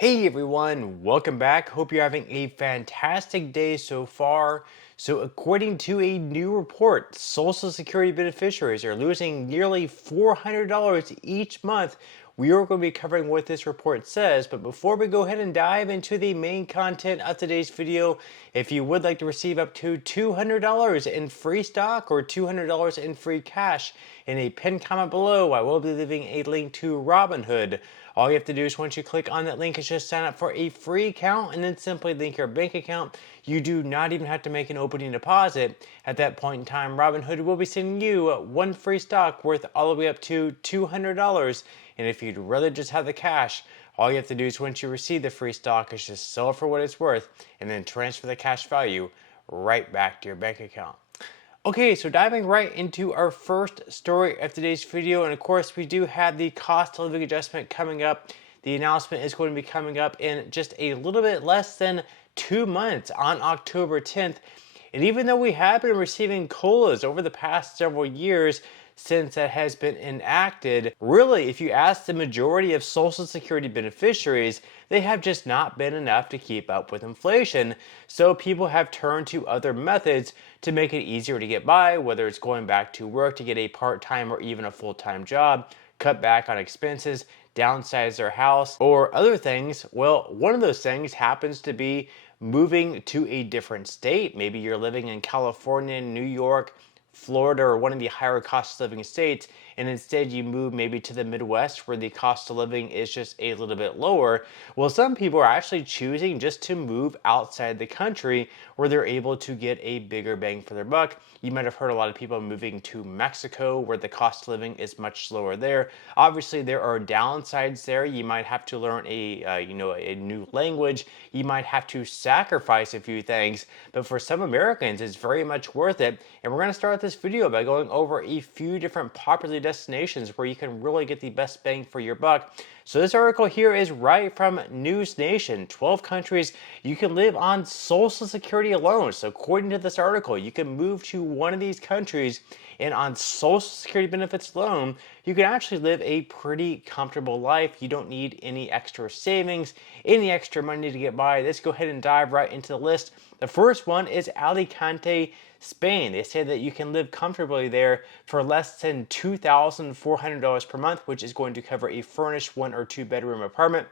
Hey everyone, welcome back. Hope you're having a fantastic day so far. So, according to a new report, Social Security beneficiaries are losing nearly $400 each month. We are going to be covering what this report says, but before we go ahead and dive into the main content of today's video, if you would like to receive up to $200 in free stock or $200 in free cash, in a pinned comment below, I will be leaving a link to Robinhood. All you have to do is once you click on that link is just sign up for a free account and then simply link your bank account. You do not even have to make an opening deposit. At that point in time, Robinhood will be sending you one free stock worth all the way up to $200. And if you'd rather just have the cash, all you have to do is once you receive the free stock is just sell it for what it's worth and then transfer the cash value right back to your bank account. Okay, so diving right into our first story of today's video, and of course we do have the cost of living adjustment coming up. The announcement is going to be coming up in just a little bit less than 2 months on October 10th. And even though we have been receiving COLAs over the past several years, since that has been enacted, really, if you ask the majority of Social Security beneficiaries, they have just not been enough to keep up with inflation. So people have turned to other methods to make it easier to get by, whether it's going back to work to get a part-time or even a full-time job, cut back on expenses, downsize their house, or other things. Well, one of those things happens to be moving to a different state. Maybe you're living in California, New York, Florida, or one of the higher cost of living states, and instead you move maybe to the Midwest where the cost of living is just a little bit lower. Well, some people are actually choosing just to move outside the country where they're able to get a bigger bang for their buck. You might have heard a lot of people moving to Mexico where the cost of living is much lower there. Obviously, there are downsides there. You might have to learn a new language. You might have to sacrifice a few things, but for some Americans, it's very much worth it. And we're going to start this video by going over a few different popular destinations where you can really get the best bang for your buck. So this article here is right from News Nation. 12 countries you can live on Social Security alone. So according to this article, you can move to one of these countries and on Social Security benefits alone, you can actually live a pretty comfortable life. You don't need any extra savings, any extra money to get by. Let's go ahead and dive right into the list. The first one is Alicante, Spain. They say that you can live comfortably there for less than $2,400 per month, which is going to cover a furnished 1 or 2 bedroom apartment,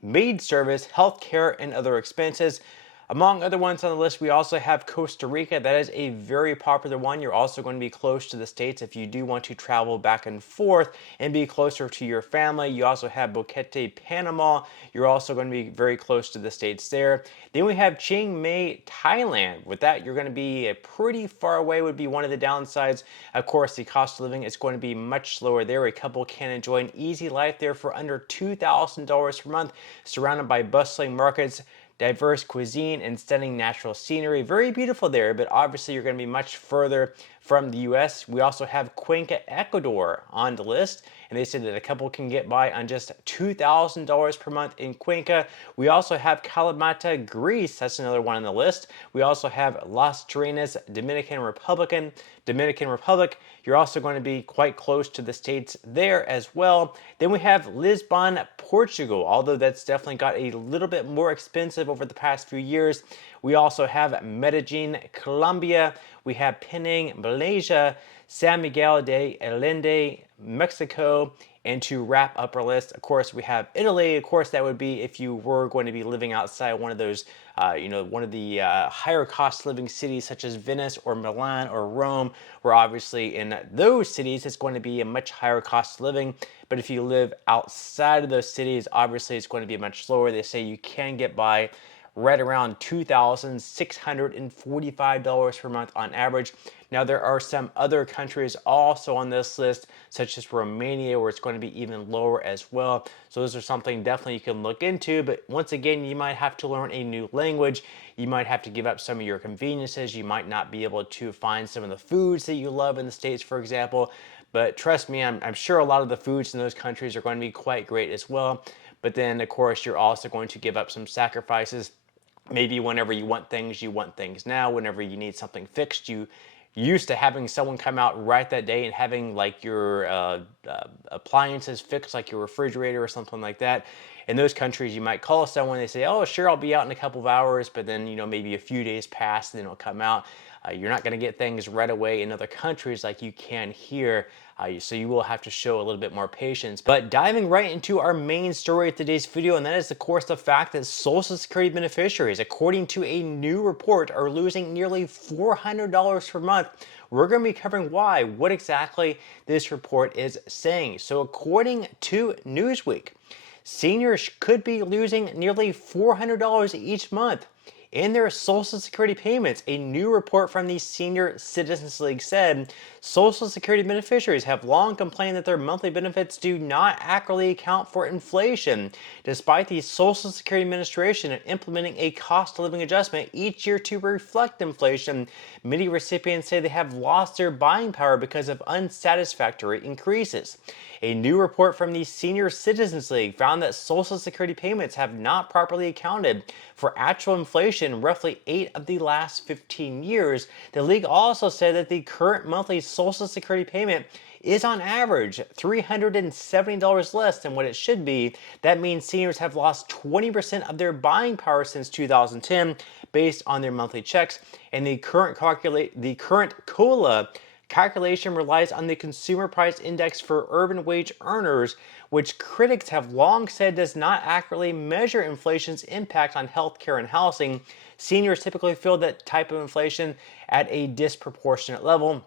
maid service, health care, and other expenses. Among other ones on the list, we also have Costa Rica. That is a very popular one. You're also going to be close to the States if you do want to travel back and forth and be closer to your family. You also have Boquete, Panama. You're also going to be very close to the States there. Then we have Chiang Mai, Thailand. With that, you're going to be pretty far away would be one of the downsides. Of course, the cost of living is going to be much lower there. A couple can enjoy an easy life there for under $2,000 per month, surrounded by bustling markets, diverse cuisine, and stunning natural scenery. Very beautiful there, but obviously you're going to be much further from the US. We also have Cuenca, Ecuador on the list, and they said that a couple can get by on just $2,000 per month in Cuenca. We also have Kalamata, Greece. That's another one on the list. We also have Las Terrenas, Dominican Republic. You're also going to be quite close to the States there as well. Then we have Lisbon, Portugal, although that's definitely got a little bit more expensive over the past few years. We also have Medellin, Colombia. We have Penang, Malaysia, San Miguel de Allende, Mexico. And to wrap up our list, of course, we have Italy. Of course, that would be if you were going to be living outside one of those, one of the higher cost living cities such as Venice or Milan or Rome, where obviously in those cities it's going to be a much higher cost of living. But if you live outside of those cities, obviously it's going to be much lower. They say you can get by right around $2,645 per month on average. Now, there are some other countries also on this list, such as Romania, where it's going to be even lower as well. So those are something definitely you can look into. But once again, you might have to learn a new language. You might have to give up some of your conveniences. You might not be able to find some of the foods that you love in the States, for example. But trust me, I'm sure a lot of the foods in those countries are going to be quite great as well. But then, of course, you're also going to give up some sacrifices. Maybe whenever you want things now. Whenever you need something fixed, you used to having someone come out right that day and having like your appliances fixed, like your refrigerator or something like that. In those countries, you might call someone, they say, oh, sure, I'll be out in a couple of hours, but then, maybe a few days pass, and then it'll come out. You're not going to get things right away in other countries like you can here. So you will have to show a little bit more patience. But diving right into our main story of today's video, and that is, of course, the fact that Social Security beneficiaries, according to a new report, are losing nearly $400 per month. We're going to be covering why, what exactly this report is saying. So according to Newsweek, seniors could be losing nearly $400 each month in their Social Security payments. A new report from the Senior Citizens League said Social Security beneficiaries have long complained that their monthly benefits do not accurately account for inflation, despite the Social Security Administration implementing a cost of living adjustment each year to reflect inflation. Many recipients say they have lost their buying power because of unsatisfactory increases. A new report from the Senior Citizens League found that Social Security payments have not properly accounted for actual inflation in roughly 8 of the last 15 years. The league also said that the current monthly Social Security payment is on average $370 less than what it should be. That means seniors have lost 20% of their buying power since 2010 based on their monthly checks, and the current COLA calculation relies on the Consumer Price Index for urban wage earners, which critics have long said does not accurately measure inflation's impact on healthcare and housing. Seniors typically feel that type of inflation at a disproportionate level.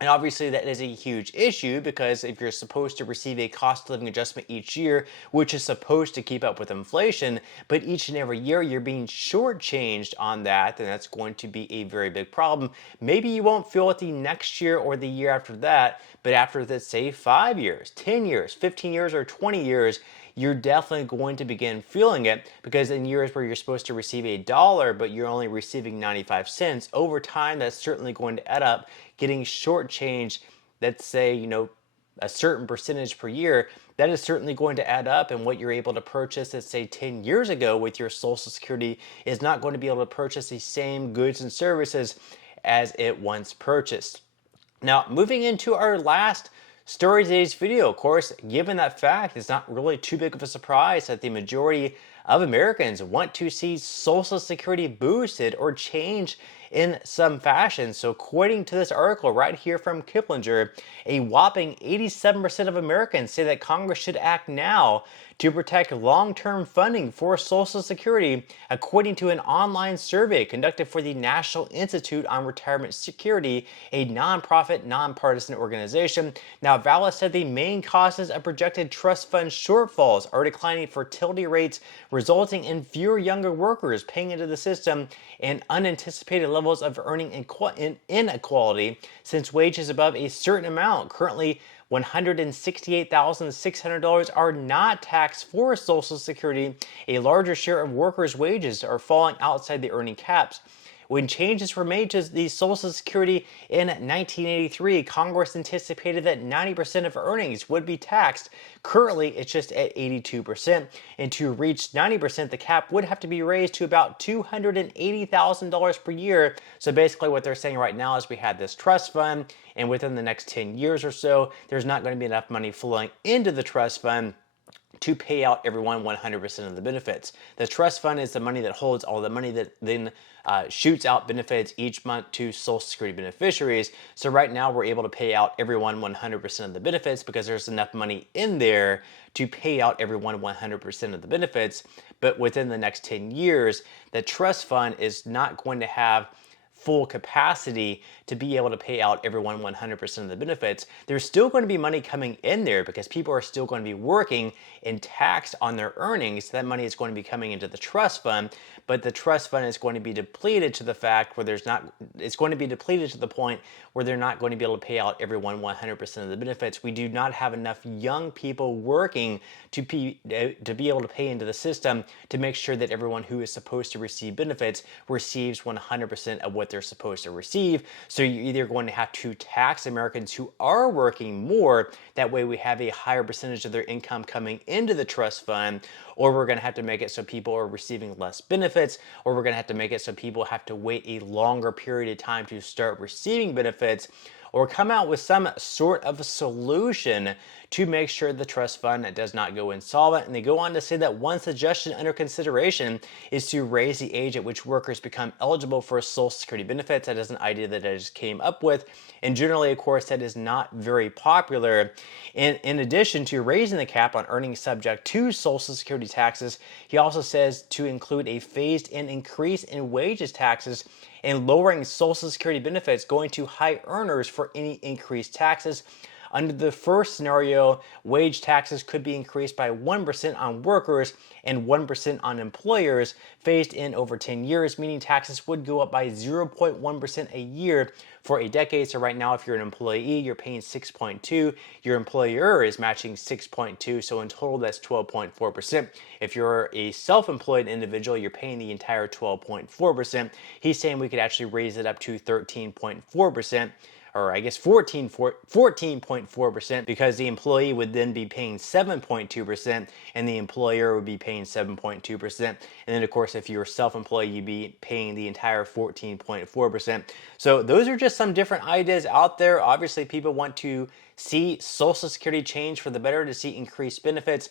And obviously that is a huge issue, because if you're supposed to receive a cost of living adjustment each year, which is supposed to keep up with inflation, but each and every year you're being shortchanged on that, then that's going to be a very big problem. Maybe you won't feel it the next year or the year after that, but after, let's say, 5 years, 10 years, 15 years, or 20 years, you're definitely going to begin feeling it, because in years where you're supposed to receive $1, but you're only receiving 95 cents, over time that's certainly going to add up. Getting shortchanged, let's say, a certain percentage per year, that is certainly going to add up, and what you're able to purchase, let's say 10 years ago with your Social Security, is not going to be able to purchase the same goods and services as it once purchased. Now, moving into our last story of today's video, of course, given that fact, it's not really too big of a surprise that the majority of Americans want to see Social Security boosted or changed in some fashion. So according to this article right here from Kiplinger, a whopping 87% of Americans say that Congress should act now to protect long-term funding for Social Security, according to an online survey conducted for the National Institute on Retirement Security, a nonprofit, nonpartisan organization. Now, VALA said the main causes of projected trust fund shortfalls are declining fertility rates, resulting in fewer younger workers paying into the system, and unanticipated levels of earning inequality, since wages above a certain amount, currently $168,600, are not taxed for Social Security. A larger share of workers' wages are falling outside the earning caps. When changes were made to the Social Security in 1983, Congress anticipated that 90% of earnings would be taxed. Currently, it's just at 82%. And to reach 90%, the cap would have to be raised to about $280,000 per year. So basically what they're saying right now is we had this trust fund, and within the next 10 years or so, there's not going to be enough money flowing into the trust fund to pay out everyone 100% of the benefits. The trust fund is the money that holds all the money that then shoots out benefits each month to Social Security beneficiaries. So right now we're able to pay out everyone 100% of the benefits because there's enough money in there to pay out everyone 100% of the benefits. But within the next 10 years, the trust fund is not going to have full capacity to be able to pay out everyone 100% of the benefits. There's still going to be money coming in there because people are still going to be working and taxed on their earnings. That money is going to be coming into the trust fund, but the trust fund is going to be depleted to the fact where it's going to be depleted to the point where they're not going to be able to pay out everyone 100% of the benefits. We do not have enough young people working to be able to pay into the system to make sure that everyone who is supposed to receive benefits receives 100% of what they're supposed to receive. So you're either going to have to tax Americans who are working more, that way we have a higher percentage of their income coming into the trust fund, or we're going to have to make it so people are receiving less benefits, or we're going to have to make it so people have to wait a longer period of time to start receiving benefits, or come out with some sort of a solution to make sure the trust fund does not go insolvent. And they go on to say that one suggestion under consideration is to raise the age at which workers become eligible for Social Security benefits. That is an idea that I just came up with. And generally, of course, that is not very popular. In addition to raising the cap on earnings subject to Social Security taxes, he also says to include a phased-in increase in wages taxes and lowering Social Security benefits going to high earners for any increased taxes. Under the first scenario, wage taxes could be increased by 1% on workers and 1% on employers, phased in over 10 years, meaning taxes would go up by 0.1% a year for a decade. So right now, if you're an employee, you're paying 6.2, your employer is matching 6.2, so in total that's 12.4%. If you're a self-employed individual, you're paying the entire 12.4%. He's saying we could actually raise it up to 13.4%. Or I guess 14.4%, because the employee would then be paying 7.2% and the employer would be paying 7.2%. And then of course, if you're self-employed, you'd be paying the entire 14.4%. So those are just some different ideas out there. Obviously, people want to see Social Security change for the better, to see increased benefits,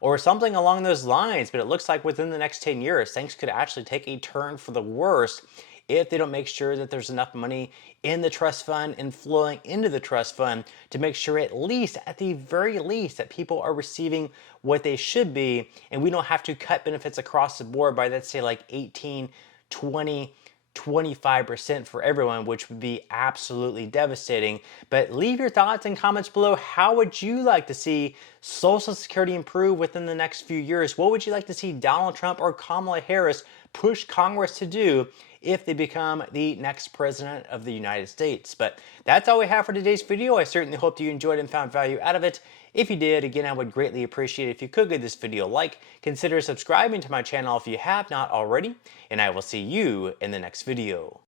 or something along those lines. But it looks like within the next 10 years, things could actually take a turn for the worse if they don't make sure that there's enough money in the trust fund and flowing into the trust fund to make sure, at least, at the very least, that people are receiving what they should be, and we don't have to cut benefits across the board by, let's say, like 18, 20, 25% for everyone, which would be absolutely devastating. But leave your thoughts and comments below. How would you like to see Social Security improve within the next few years? What would you like to see Donald Trump or Kamala Harris push Congress to do if they become the next president of the United States? But that's all we have for today's video. I certainly hope you enjoyed and found value out of it. If you did, again, I would greatly appreciate it if you could give this video a like. Consider subscribing to my channel if you have not already, and I will see you in the next video.